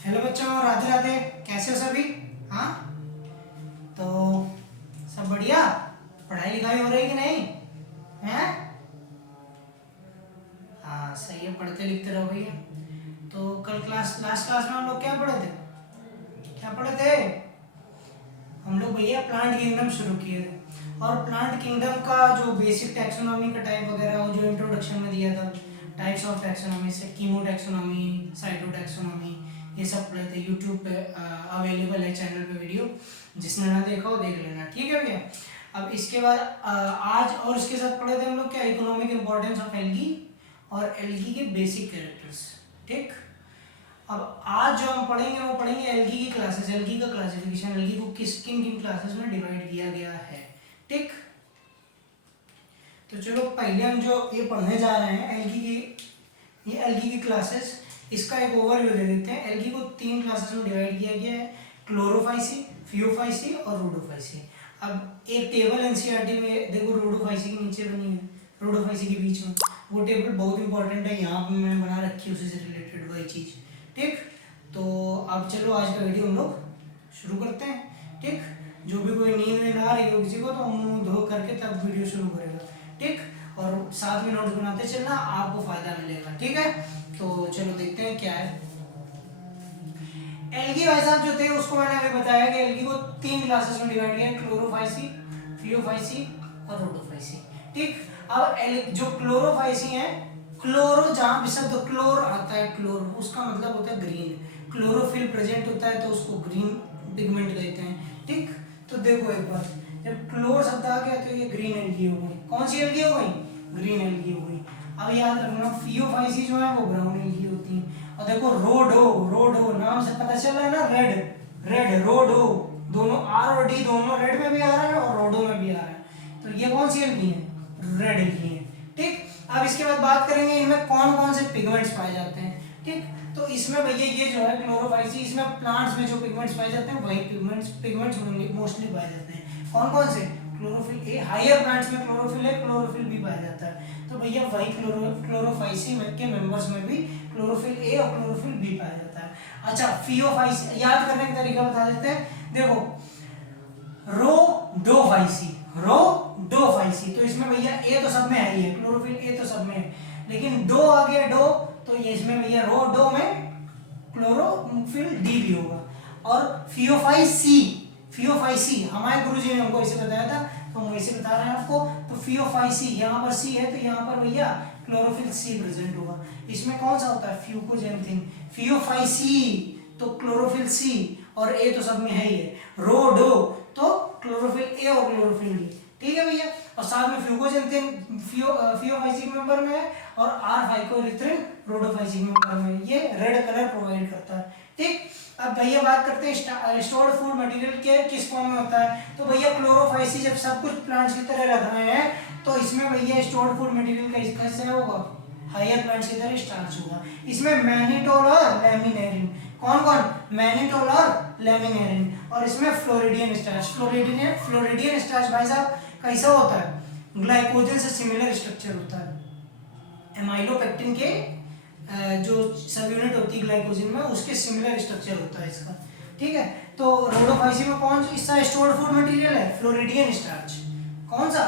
Hello बच्चों, राधे राधे। कैसे हो सभी? हाँ, तो सब बढ़िया। पढ़ाई लिखाई हो रही कि नहीं है? हाँ सही है, पढ़ते लिखते रहो भैया। तो कल लास्ट क्लास में हम लोग क्या पढ़े थे? क्या पढ़े थे? हम लोग भैया प्लांट किंगडम शुरू किए थे। और प्लांट किंगडम का जो बेसिक टैक्सोनॉमी का टाइप वगैरह वो जो इंट्रोडक्शन में दिया था, टाइप्स ऑफ टैक्सोनॉमी से कीमो टैक्सोनॉमी, साइटो टैक्सोनॉमी, ये सब पढ़े थे। यूट्यूब पे अवेलेबल है चैनल पे वीडियो, जिसने ना देखा हो देख लेना, ठीक है भैया। अब इसके बाद आज और इसके साथ पढ़े थे हम लोग क्या, इकोनॉमिक इंपॉर्टेंस ऑफ एल्गी और एल्गी के बेसिक कैरेक्टर्स। ठीक, अब आज जो हम पढ़ेंगे वो पढ़ेंगे एल्गी की क्लासेस, एल्गी का क्लासिफिकेशन, एल्गी को किन किन क्लासेस में डिवाइड किया गया है। ठीक, तो चलो पहले हम जो ये पढ़ने जा रहे हैं एल्गी की, ये एल्गी की क्लासेस, इसका एक ओवरव्यू दे देते हैं। एल्गी को 3 क्लासेस में डिवाइड किया गया है, क्लोरोफाइसी, फियोफाइसी और रोडोफाइसी। अब एक टेबल एनसीईआरटी में देखो रोडोफाइसी के नीचे बनी है, रोडोफाइसी के बीच में, वो टेबल बहुत इंपॉर्टेंट है, यहाँ पे मैंने बना रखी है उसी से रिलेटेड वही चीज़। ठीक, तो अब चलो आज का वीडियो हम लोग शुरू करते हैं। ठीक, जो भी कोई नींद में आ रही हो किसी को तो मुंह धो करके तब वीडियो शुरू करेगा। ठीक, और साथ में नोट्स बनाते चलना, आपको फायदा मिलेगा। ठीक है, तो चलो देखते हैं क्या है। एल्गी भाई साहब जो थे उसको मैंने अभी बताया कि एल्गी को 3 क्लासेस में डिवाइड किया, क्लोरोफाइसी, फियोफाइसी और रोडोफाइसी। ठीक, अब जो क्लोरोफाइसी है, क्लोरो जहां भी शब्द क्लोर आता है, क्लोर उसका मतलब होता है ग्रीन, क्लोरोफिल प्रेजेंट होता है तो उसको ग्रीन पिगमेंट कहते हैं। ठीक, तो देखो एक बार, जब क्लोर शब्द आ गया तो ये ग्रीन एल्गी हो गई। कौन सी एल्गी हो गई? ग्रीन एल्गी हो गई। अब याद रखना फियोफाइसी जो है वो ब्राउन एल्गी होती है। और देखो रोडो, रोडो नाम से पता चल रहा है ना, रेड, रेड रोडो, दोनों आर और डी दोनों रेड में भी आ रहा है और रोडो में भी आ रहा है, तो ये कौन सी एल्गी है? रेड एल्गी है। ठीक, अब इसके बाद बात करेंगे इनमें कौन कौन से पिगमेंट्स पाए जाते हैं। ठीक, तो इसमें भैया ये जो है क्लोरोफाइसी, इसमें प्लांट्स में जो पिगमेंट्स पाए जाते हैं वही पिगमेंट्स मोस्टली पाए जाते हैं। कौन कौन से? क्लोरोफिल ए, हायर प्लांट्स में क्लोरोफिल है, क्लोरोफिल भी पाया जाता है, तो भैया वही क्लोरोफाइसी के मेंबर्स में भी क्लोरोफिल ए और क्लोरोफिल बी पाया जाता है। अच्छा, फियोफाइसी याद करने का तरीका बता देते हैं। देखो रोडोफाइसी, रोडोफाइसी, तो इसमें भैया ए तो सब में है ही है, क्लोरोफिल ए तो सब में है, लेकिन डो आ गया, डो तो ये इसमें भैया डो में क्लोरोफिल डी भी होगा। और फियोफाइसी, फियोफाइसी हमारे गुरुजी ने हमको इसे बताया था तो हम वैसे बता रहे हैं आपको। तो फियोफाइसी यहाँ पर सी है तो यहाँ पर भैया क्लोरोफिल सी प्रेजेंट होगा। इसमें कौन सा होता है? फ्यूकोजेंथिन। फियोफाइसी तो क्लोरोफिल सी और ए तो सब में है ही है, रोडो तो क्लोरोफिल ए और क्लोरोफिल बी। ठीक है भैया, और साथ में फ्यूकोजेंथिन फियोफाइसी के मेंबर में है और आर फाइकोरिथ्रिन रोडोफाइसी के मेंबर में है। ये रेड कलर प्रोवाइड करता है। ठीक, अब भैया बात करते हैं स्टोर्ड फूड मटेरियल के किस फॉर्म में होता है। तो भैया क्लोरोफाइसी जब सब कुछ प्लांट्स की तरह रख रहे हैं तो इसमें भैया स्टोर्ड फूड मटेरियल का इसका हिस्सा होगा, हायर प्लांट्स की तरह स्टार्च होगा। इसमें मैनिटोल और लैमिनेरिन, कौन कौन? मैनिटोल और लैमिनेरिन। और इसमें फ्लोरिडियन स्टार्च, फ्लोरिडियन स्टार्च भाई साहब कैसा होता है? ग्लाइकोजन से सिमिलर स्ट्रक्चर होता है, एमाइलोपेक्टिन के जो सब यूनिट होती है ग्लाइकोजन में उसके सिमिलर स्ट्रक्चर होता है इसका। ठीक है, तो रोडोफाइसी में कौन सा स्टोर्ड फूड मटेरियल है? Floridean starch. कौन सा?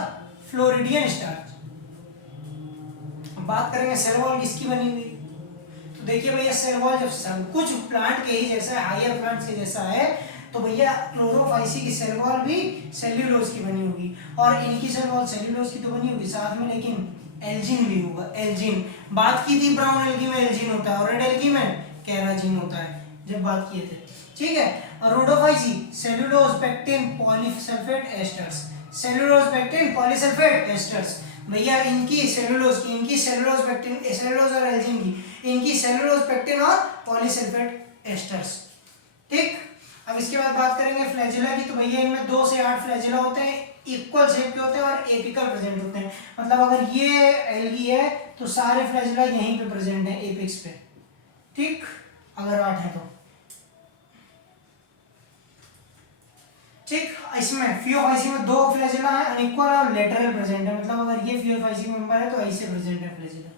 Floridean starch. बात करेंगे सेल वॉल किसकी बनी हुई, तो देखिए भैया सेल वॉल जब सब कुछ प्लांट के ही जैसा है, हायर प्लांट्स के जैसा है, तो भैया क्लोरोफाइसी की सेल वॉल भी सेल्यूलोज की बनी होगी और इनकी सेल वॉल सेल्यूलोज की तो बनी होगी साथ में, लेकिन एल्जिन भी होगा। एल्जिन बात की थी, ब्राउन एल्गी में एल्जिन होता है और रेड एल्गी में केराजिन होता है जब बात किए थे। ठीक है, और Rhodophyceae cellulose pectin polysulphate asters, cellulose pectin polysulphate asters. भैया इनकी सेल्यूलोज पेक्टिन, सेल्यूलोज और एल्जिन की, इनकी सेल्यूलोज पेक्टिन और पॉलीसल्फेट एस्टर्स। ठीक, अब इसके बाद बात करेंगे फ्लैजिला की, तो भैया इनमें 2 से 8 फ्लैजिला होते हैं, इक्वल शेप के होते हैं और एपिकल प्रेजेंट होते हैं। मतलब अगर ये एल्गी है तो सारे फ्लैजिला यहीं पे प्रेजेंट है एपेक्स पे। ठीक, अगर 8 है तो। ठीक, इसमें फियोफाइसी में 2 फ्लैजिला है, अनइक्वल और लेटरल प्रेजेंट है, मतलब अगर ये फियोफाइसी मेंबर है तो ऐसे प्रेजेंट है फ्लैजिला।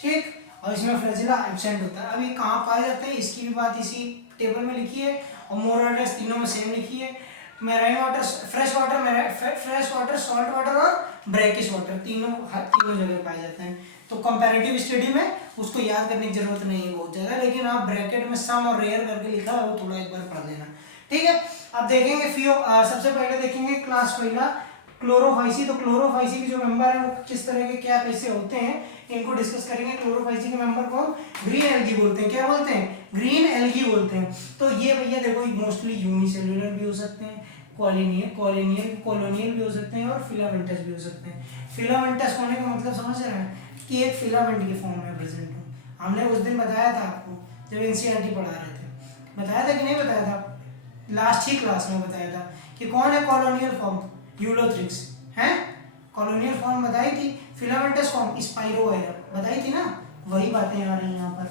ठीक, और इसमें फ्लैजिला एब्सेंट होता है। अब ये कहाँ पाए जाते हैं इसकी भी बात इसी टेबल में लिखी है और मोर और लेस तीनों में सेम लिखी है। Marine water, fresh water, salt water और ब्रैकिश वाटर तीनों जगह पाए जाते हैं। तो कंपैरेटिव स्टडी में उसको याद करने की जरूरत नहीं है बहुत ज़्यादा, लेकिन आप ब्रैकेट में सम और रेयर करके लिखा है वो थोड़ा एक बार पढ़ लेना, ठीक है। अब देखेंगे सबसे पहले देखेंगे क्लास पहला क्लोरोफाइसी। तो क्लोरोफाइसी के जो मेंबर हैं वो किस तरह के क्या कैसे होते हैं इनको डिस्कस करेंगे। क्लोरोफाइसी के मेंबर को ग्रीन एल्गी बोलते हैं। क्या बोलते हैं? ग्रीन एल्गी बोलते हैं। तो ये भैया देखो मोस्टली यूनिसेल्युलर भी हो सकते हैं, कॉलोनियल भी हो सकते हैं और फिलामेंटस भी हो सकते हैं। फिलामेंटस होने का मतलब समझ रहे हैं कि एक फिलामेंट के फॉर्म में प्रेजेंट हो। हमने उस दिन बताया था आपको जब एनसीईआरटी पढ़ा रहे थे, बताया था कि नहीं बताया था? लास्ट ही क्लास में बताया था कि कौन है कॉलोनियल फॉर्म? यूलोथ्रिक्स है। कॉलोनियल फॉर्म बताई थी, फिलामेंटस फॉर्म स्पाइरोगाइरा बताई थी ना, वही बातें आ रही हैं यहाँ पर।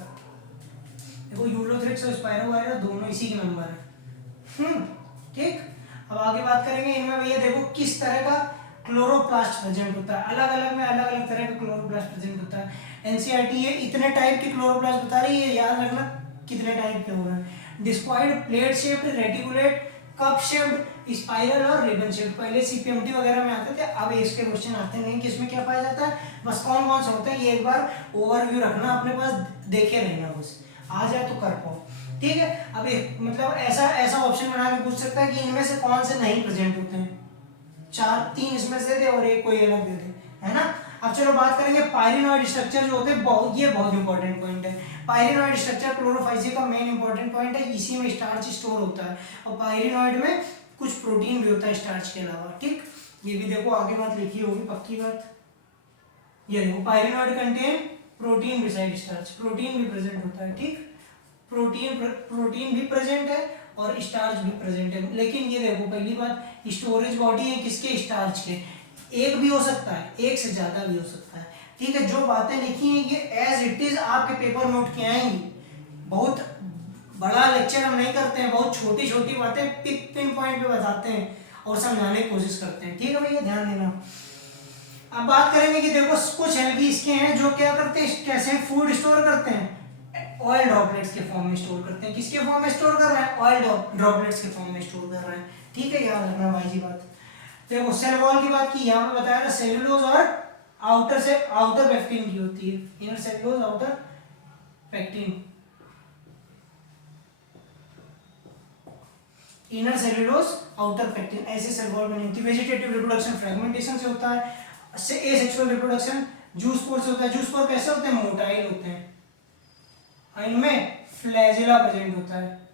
देखो यूलोथ्रिक्स और स्पाइरोगाइरा दोनों इसी के मेंबर है। ठीक। अब आगे बात करेंगे इनमें भैया देखो किस तरह का क्लोरोप्लास्ट प्रेजेंट होता है। अलग अलग में अलग अलग तरह का क्लोरोप्लास्ट प्रेजेंट होता है। एनसीईआरटी ये इतने टाइप के क्लोरोप्लास्ट बता रही है, याद रखना कितने टाइप के हो रहे हैं। Discoid, plate shaped, reticulate, cup shaped, spiral और रिबन शेप्ड। पहले सीपीएमटी वगैरह में आते थे, अब इसके क्वेश्चन आते नहीं कि इसमें क्या पाया जाता है, बस कौन कौन सा होता है ये एक बार ओवरव्यू रखना अपने पास, देखे रहना, बस आ जाए तो कर पाओ, ठीक है। अब मतलब ऐसा ऑप्शन बना के पूछ सकता है कि इनमें से कौन से नहीं प्रेजेंट होते हैं। 3 इसमें से दे और एक कोई अलग दे दे, है ना। अब चलो बात करेंगे पायरिनॉइड स्ट्रक्चर जो होते हैं, ये बहुत इंपॉर्टेंट पॉइंट है। पायरिनॉइड स्ट्रक्चर क्लोरोफाइसी का मेन इंपॉर्टेंट पॉइंट है, इसी में स्टार्च स्टोर होता है और पायरिनॉइड में कुछ प्रोटीन भी होता है स्टार्च के अलावा, ठीक। ये भी देखो आगे बात लिखी होगी पक्की बात। ये देखो pyrenoid contain protein beside starch, protein भी प्रेजेंट होता है, ठीक। प्रोटीन भी प्रेजेंट है और स्टार्च भी प्रेजेंट है। लेकिन ये देखो पहली बात, स्टोरेज बॉडी है किसके? स्टार्च के। एक भी हो सकता है, एक से ज्यादा भी हो सकता है, ठीक है। जो बातें लिखी हैं ये एज इट इज आपके पेपर नोट की आएंगी। बहुत बड़ा लेक्चर हम नहीं करते हैं, बहुत छोटी छोटी बातें पिन पॉइंट पे बताते हैं और समझाने की कोशिश करते हैं, ठीक है भैया, ध्यान देना। अब बात करेंगे कि देखो कुछ एल्गी इसके हैं जो क्या करते हैं, कैसे फूड स्टोर करते हैं, ऑयल ड्रॉपलेट्स के फॉर्म में स्टोर करते हैं। किसके फॉर्म में स्टोर कर रहे हैं? ऑयल ड्रॉपलेट्स के फॉर्म में स्टोर कर रहे हैं, ठीक है, याद रखना भाई जी बात। देखो सेल वॉल की बात की, यहाँ पे बताया था सेलुलोज और आउटर पेक्टिन की होती है, inner cellulose outer pectin, inner cellulose outer pectin, ऐसे सेल वॉल बनी होती है। वेजिटेटिव रिप्रोडक्शन फ्रेगमेंटेशन से होता है। एसेक्सुअल रिप्रोडक्शन जूस पोर से होता है। जूस पोर कैसे होते हैं? मोटाइल होते हैं। इनमें फ्लैजिला प्रेजेंट होता है,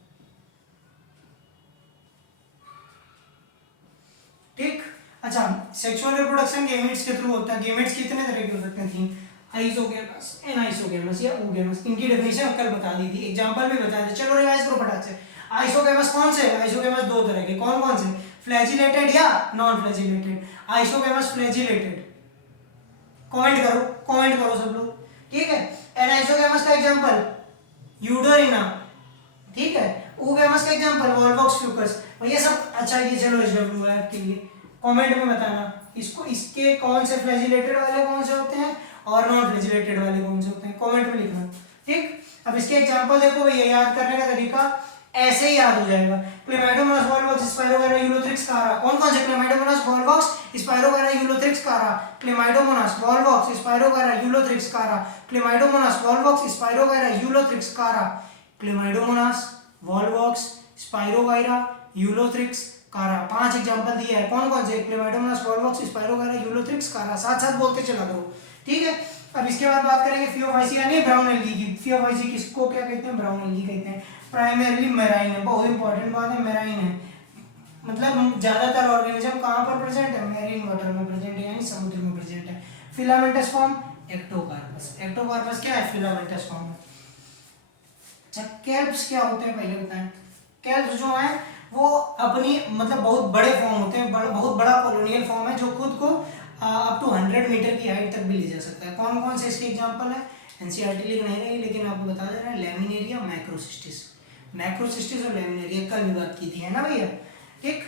ठीक। अच्छा, सेक्सुअल रिप्रोडक्शन गेमेट्स के थ्रू होता है। गेमेट्स कितने तरह के हो सकते हैं? 3, आइसोगेमस, एनाइसोगेमस या ओगेमस। इनकी डेफिनेशन कल बता दी थी, एग्जांपल भी बता दी। चलो रिवाइज करो फटाक से। आइसोगेमस कौन से? आइसोगेमस 2 तरह के, कौन कौन से? फ्लैजिलेटेड या non flagellated. Isogamous flagellated, comment करो सब लोग, ठीक है। एनाइसोगेमस का एग्जांपल यूडोरिना, ठीक है। ओगेमस का एग्जांपल वॉल्वॉक्स फ्यूकस। भैया सब अच्छा ये चलो एसडब्ल्यू है आपके लिए, कमेंट में बताना इसको, इसके कौन से फ्लैजिलेटेड वाले कौन से होते हैं और नॉन फ्लैजिलेटेड वाले कौन से होते हैं, कमेंट में लिखना, ठीक। अब इसके एग्जांपल देखो भैया, याद करने का तरीका ऐसे ही याद हो जाएगा। क्लेमाइडोमोनास वॉल्वॉक्स स्पाइरोगायरा यूलोथ्रिक्स कारा, कौन कौन से? क्लेमाइडोमोनास वॉल्वॉक्स स्पाइरोगायरा यूलोथ्रिक्स कारा, क्लेमाइडोमोनास वॉल्वॉक्स स्पाइरोगायरा यूलोथ्रिक्स कारा, क्लेमाइडोमोनास वॉल्वॉक्स स्पाइरोगायरा यूलोथ्रिक्स कारा, क्लेमाइडोमोनास वॉल्वॉक्स स्पाइरोगायरा यूलोथ्रिक्स कारा। 5 एग्जांपल दिया है, कौन कौन से? क्लेमाइडोमोनास वॉल्वॉक्स स्पाइरोगायरा यूलोथ्रिक्स कारा, साथ साथ बोलते चला करो, ठीक है। अब इसके बाद बात करेंगे फियोफाइसी यानी ब्राउन एल्गी की। फियोफाइसी किसको क्या कहते हैं? ब्राउन एल्गी कहते हैं। प्राइमरीली मेराइन है, बहुत इंपॉर्टेंट बात है, मेराइन है। मतलब ज्यादातर ऑर्गेनिज्म कहाँ पर प्रेजेंट है? मेरीन वाटर में प्रेजेंट है, यानी समुद्र में प्रेजेंट है। Filamentous form Ectocarpus. एक्टोकार्पस क्या है? फिलामेंटस फॉर्म है। अच्छा, कैल्प्स क्या होते हैं पहले बताएं। कैल्प्स जो है वो अपनी मतलब बहुत बड़े फॉर्म होते हैं, बहुत बड़ा कॉलोनियल फॉर्म है जो खुद को अप टू 100 मीटर की हाइट तक भी ले जा सकता है। कौन कौन से इसके एग्जांपल है? एनसीईआरटी लिख नहीं रही लेकिन आपको बता दे रहा है, लैमिनेरिया, मैक्रोसिस्टिस और लैमिनेरिया, कल भी बात की थी, है ना भैया, ठीक।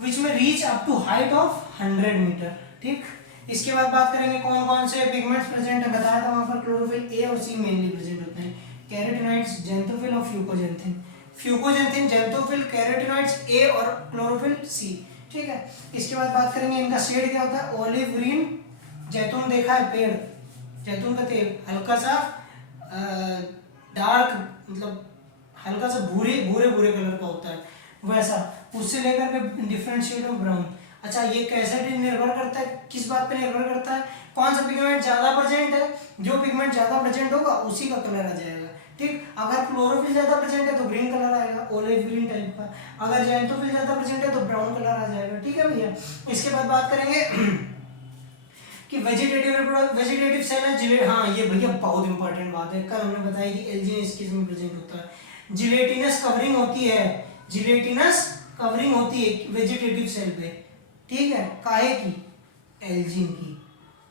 विच में reach up to height of 100 metre, ठीक। इसके बाद बात करेंगे कौन कौन से पिगमेंट्स प्रेजेंट है, बताया था वहां पर क्लोरोफिल ए और सी मेनली प्रेजेंट होते हैं। कैरोटीनॉइड्स, ज़ैंथोफिल और फ्यूकोजेंथिन। फ्यूकोजेंथिन, ज़ैंथोफिल, कैरोटीनॉइड्स ए और क्लोरोफिल सी। ठीक है, इसके बाद बात करेंगे इनका शेड क्या होता है। ऑलिव ग्रीन, जैतून देखा है पेड़, जैतून का तेल हल्का सा डार्क, मतलब हल्का सा भूरे भूरे भूरे कलर का होता है, वैसा, उससे लेकर के डिफरेंट शेड ऑफ ब्राउन। अच्छा, ये कैसे निर्भर करता है, किस बात पे निर्भर करता है, कौन सा पिगमेंट ज्यादा प्रेजेंट है, जो पिगमेंट ज्यादा प्रेजेंट होगा उसी का कलर आ जाएगा। ठीक, अगर क्लोरोफिल ज्यादा प्रेजेंट है तो ग्रीन कलर आएगा, ऑलिव ग्रीन टाइप का। अगर ज़ैंथोफिल ज्यादा प्रेजेंट है तो ब्राउन कलर आ जाएगा। ठीक है भैया, इसके बाद बात करेंगे कि वेजिटेटिव सेल है। हाँ, ये भैया बहुत इंपॉर्टेंट बात है, कल हमने बताया कि एल्जिनेस किस में प्रेजेंट होता है। जिलेटिनस कवरिंग होती है, जिलेटिनस कवरिंग होती है वेजिटेटिव सेल पे। ठीक है, काहे की, एल्जिन की,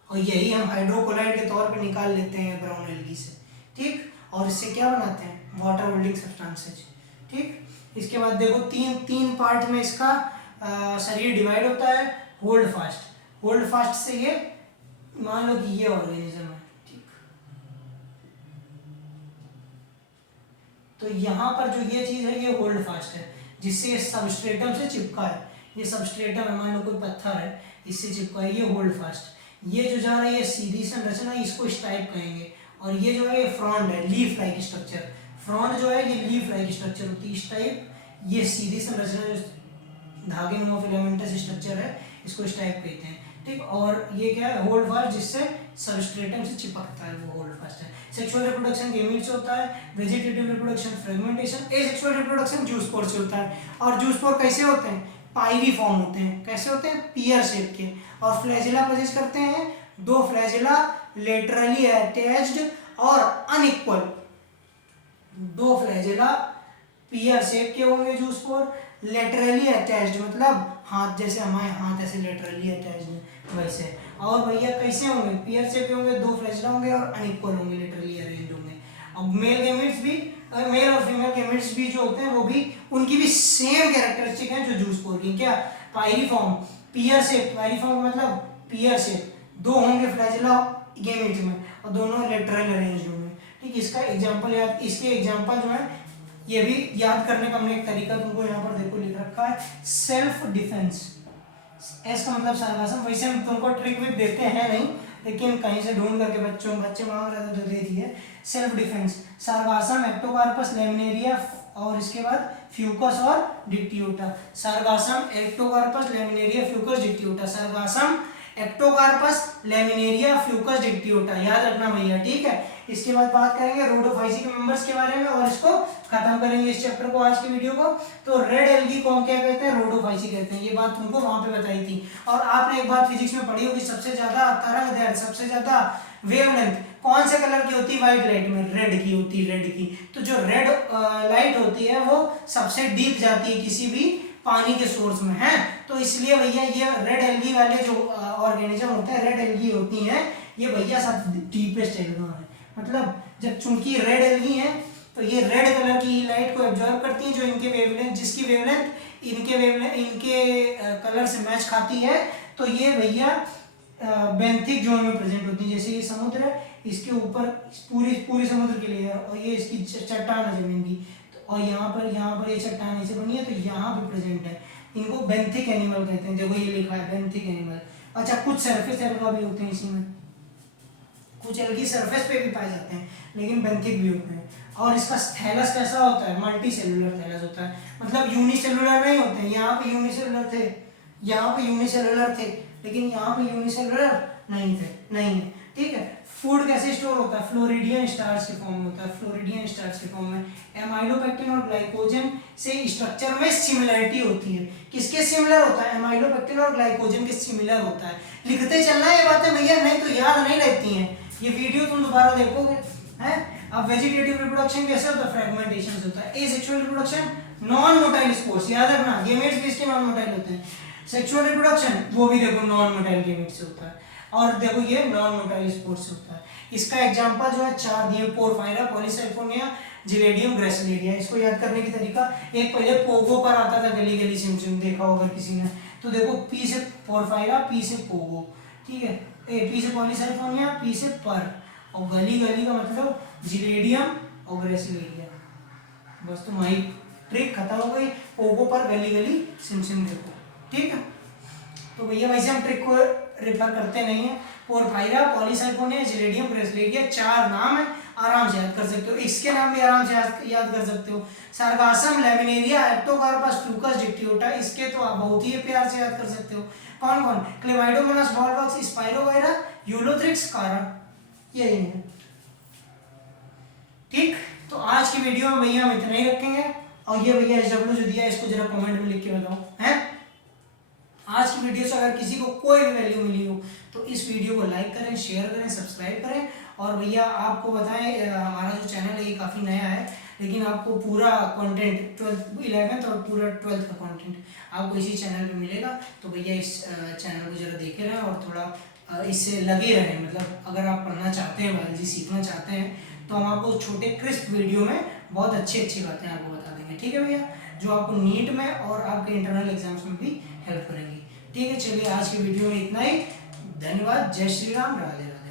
और यही हम हाइड्रोकोलाइड के तौर पे निकाल लेते हैं ब्राउन एल्गी से। ठीक, और इससे क्या बनाते हैं, वाटर होल्डिंग सब्सटेंसेज। ठीक, इसके बाद देखो तीन पार्ट में इसका शरीर डिवाइड होता है। होल्ड फास्ट, होल्ड फास्ट से ये मान लो कि ये ऑर्गेनिज्म है। ठीक, तो यहाँ पर जो ये चीज है ये होल्ड फास्ट है, जिससे ये सबस्ट्रेटम से चिपका है। ये सबस्ट्रेटम है, मान लो कोई पत्थर है, इससे चिपका है, ये होल्ड फास्ट। ये जो जा रहा है ये सीधी संरचना, इसको स्टाइप कहेंगे। और ये जो है ये फ्रॉन्ड है, लीफ लाइक स्ट्रक्चर। फ्रॉन्ड जो है ये लीफ लाइक स्ट्रक्चर होती है, इस टाइप। ये सीधी संरचना जो धागे नुमा फिलामेंटस स्ट्रक्चर है, इसको इस टाइप कहते हैं। ठीक, और ये क्या है, होल्ड फास्ट, जिससे सबस्ट्रेटम से चिपकता है, वो होल्ड फास्ट है। सेक्सुअल रिप्रोडक्शन गेमीट से होता है, vegetative reproduction fragmentation, asexual reproduction zoospore से होता है। और जूस्पोर कैसे होते हैं, पाइवी फॉर्म होते हैं। कैसे होते हैं, पियर शेप के। और फ्लैजिला पोजेस करते हैं, दो फ्लैजिला लेटरली अटैच्ड और अनइक्वल। दो फ्लैजिला पियर शेप के होंगे जूस्पोर, लेटरली अटैच्ड, मतलब हाथ जैसे, हमारे हाथ ऐसे लेटरली अटैच्ड है वैसे। और भैया कैसे होंगे, पियर शेप के होंगे, दो फ्लैजिला होंगे और अनइक्वल होंगे, लेटरली अरेंज्ड होंगे। अब मेल गेमेट्स भी, मेल और फीमेल गेमेट्स भी जो होते हैं वो भी, उनकी भी सेम कैरेक्टरिस्टिक है जो जूस्पोर की। क्या, पायरिफॉर्म, पियर शेप, पायरिफॉर्म मतलब पियर शेप, दो होंगे फ्लैजिला गेमेट्स में और दोनों लेटरल अरेंज्ड होंगे। ठीक, इसका एग्जांपल याद, इसके एग्जांपल जो है ये भी याद करने का हमने एक तरीका तुमको यहाँ पर देखो लिख रखा है, सेल्फ डिफेंस। एस का मतलब सार्गासम। वैसे हम तुमको ट्रिक भी देते हैं नहीं, लेकिन कहीं से ढूंढ करके बच्चे मांग रहे थे तो दे दिए। Self defence, Sargassum, Ectocarpus, Laminaria, और इसके बाद फ्यूकस और Dictyota. Sargassum, Ectocarpus, Laminaria, Fucus, Dictyota. Sargassum, Ectocarpus, Laminaria, Fucus, Dictyota, याद रखना भैया। ठीक है, इसके बाद बात करेंगे रोडोफाइसी के मेंबर्स के बारे में और इसको खत्म करेंगे इस चैप्टर को, आज की वीडियो को। तो रेड एल्गी को हम क्या कहते हैं, रोडोफाइसी कहते हैं। ये बात तुमको वहां पे बताई थी। और आपने एक बात फिजिक्स में पढ़ी होगी, सबसे ज्यादा तरंगदैर्घ्य, सबसे ज्यादा वेवलेंथ कौन से कलर की होती है, व्हाइट लाइट में, रेड की होती है, रेड की। तो जो रेड लाइट होती है वो सबसे डीप जाती है किसी भी पानी के सोर्स में, है। तो इसलिए भैया ये रेड एल्गी वाले जो ऑर्गेनिज्म होते हैं, रेड एल्गी होती हैं, ये भैया सब डीपेस्ट एल्गा है। मतलब जब चूंकि रेड एल्गी है तो ये रेड कलर की लाइट को एब्जॉर्ब करती हैं, जो इनके वेवलेंथ, जिसकी वेवलेंथ इनके कलर से मैच खाती है। तो ये भैया बेंथिक जोन में प्रेजेंट होती है। जैसे ये समुद्र है, इसके ऊपर पूरी समुद्र की लेयर, और ये इसकी चट्टान है जमीन की, तो और यहाँ पर ये चट्टान ऐसे बनी है, तो यहाँ पे प्रेजेंट है। इनको बेंथिक एनिमल कहते हैं। देखो ये लिखा है बेंथिक एनिमल। अच्छा, कुछ सरफेस एल्गा भी होते हैं इसी में, कुछ एल्गी सरफेस पे भी पाए जाते हैं, लेकिन बेंथिक भी होते हैं। और इसका थैलस कैसा होता है, मल्टी सेलुलर थैलस होता है, मतलब यूनिसेलुलर नहीं होते हैं। यहाँ पे यूनिसेलुलर थे, यहाँ पे यूनिसेलुलर थे, लेकिन यहाँ पे यूनिसेलुलर नहीं है। ठीक है, फूड कैसे स्टोर होता है, फ्लोरिडियन स्टार्च के फॉर्म में होता है, फ्लोरिडियन स्टार्च के फॉर्म में। एमाइलोपेक्टिन और ग्लाइकोजन से स्ट्रक्चर में सिमिलरिटी होती है। किसके सिमिलर होता है, एमाइलोपेक्टिन और ग्लाइकोजन के सिमिलर होता है। लिखते चलना ये बातें भैया, नहीं तो याद नहीं रहती हैं। ये वीडियो तुम दोबारा देखोगे, हैं। अब वेजिटेटिव रिप्रोडक्शन कैसे होता है, फ्रेगमेंटेशन से होता है। Asexual reproduction non motile spores, याद रखना, गेमेट्स भी इसके नॉन मोटाइल होते हैं। सेक्सुअल रिप्रोडक्शन वो भी देखो नॉन मोटाइल गेमेट से होता है। और देखो ये नॉन मोटाइल स्पोर्स से होता है। इसका एग्जांपल जो है 4 दिए, पोरफायरा, पॉलीसाइफोनिया, जिलेडियम, ग्रेसिलेरिया। इसको याद करने की तरीका, एक पहले पोगो पर आता था, गली सिम देखा होगा किसी ने। तो देखो पी से पोरफायरा, पी से पोगो, ठीक है, पी से पॉलीसाइफोनिया, पी से पर, और गली गली का मतलब जिलेडियम और ग्रेसिलेडियम। बस तुम्हारी ट्रिक खत्म हो गई। पोगो पर गली गली सिम सिम देखो, ठीक है। तो भैया वैसे हम ट्रिक को रेफर करते नहीं है। पोरफायरा, पॉलीसाइकोनिया, जिलेडियम, ग्रेसिलेडियम 4 नाम है, आराम से याद कर सकते हो। इसके नाम भी आराम से याद कर सकते हो। सार्गासम, लेमिनेरिया, एप्टोकार्पस, फ्लूकस डिक्टियोटा, इसके तो आप बहुत ही प्यार से याद कर सकते हो। कौन कौन? क्लेमाइडोमोनास, वॉलवॉक्स, स्पाइरोगायरा, यूलोथ्रिक्स, कारा, यही है, ठीक। तो आज की वीडियो में भैया हम इतना ही रखेंगे। और ये भैया SW जो दिया है इसको जरा कमेंट में लिख के बताओ हैं। आज की वीडियो से अगर किसी को कोई भी वैल्यू मिली हो तो इस वीडियो को लाइक करें, शेयर करें, सब्सक्राइब करें। और भैया आपको बताएं हमारा जो चैनल है ये काफ़ी नया है, लेकिन आपको पूरा कंटेंट 12th 11th और पूरा 12th का कंटेंट आपको इसी चैनल पे मिलेगा। तो भैया इस चैनल को जरा देखे रहें और थोड़ा इससे लगे रहें। मतलब अगर आप पढ़ना चाहते हैं, बायोलॉजी सीखना चाहते हैं, तो हम आपको छोटे क्रिस्प वीडियो में बहुत अच्छी अच्छी बातें आपको बता देंगे, ठीक है भैया, जो आपको नीट में और आपके इंटरनल एग्जाम्स में भी हेल्प करेंगी। ठीक है, चलिए आज की वीडियो में इतना ही। धन्यवाद। जय श्री राम। राधे राधे।